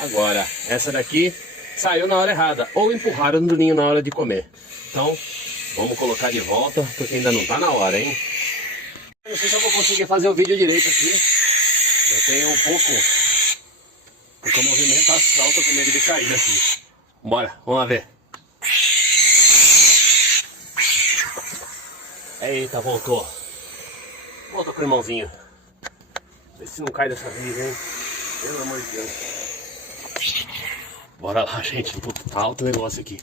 Agora, essa daqui saiu na hora errada, ou empurraram no ninho na hora de comer. Então, vamos colocar de volta, porque ainda não tá na hora, hein? Eu não sei se eu vou conseguir fazer o vídeo direito aqui. Eu tenho um pouco, porque o movimento assalta, tô com medo de cair daqui. Bora, vamos lá ver. Eita, voltou. Voltou com o irmãozinho. Vê se não cai dessa vez, hein? Pelo amor de Deus. Bora lá, gente. Tá alto o negócio aqui.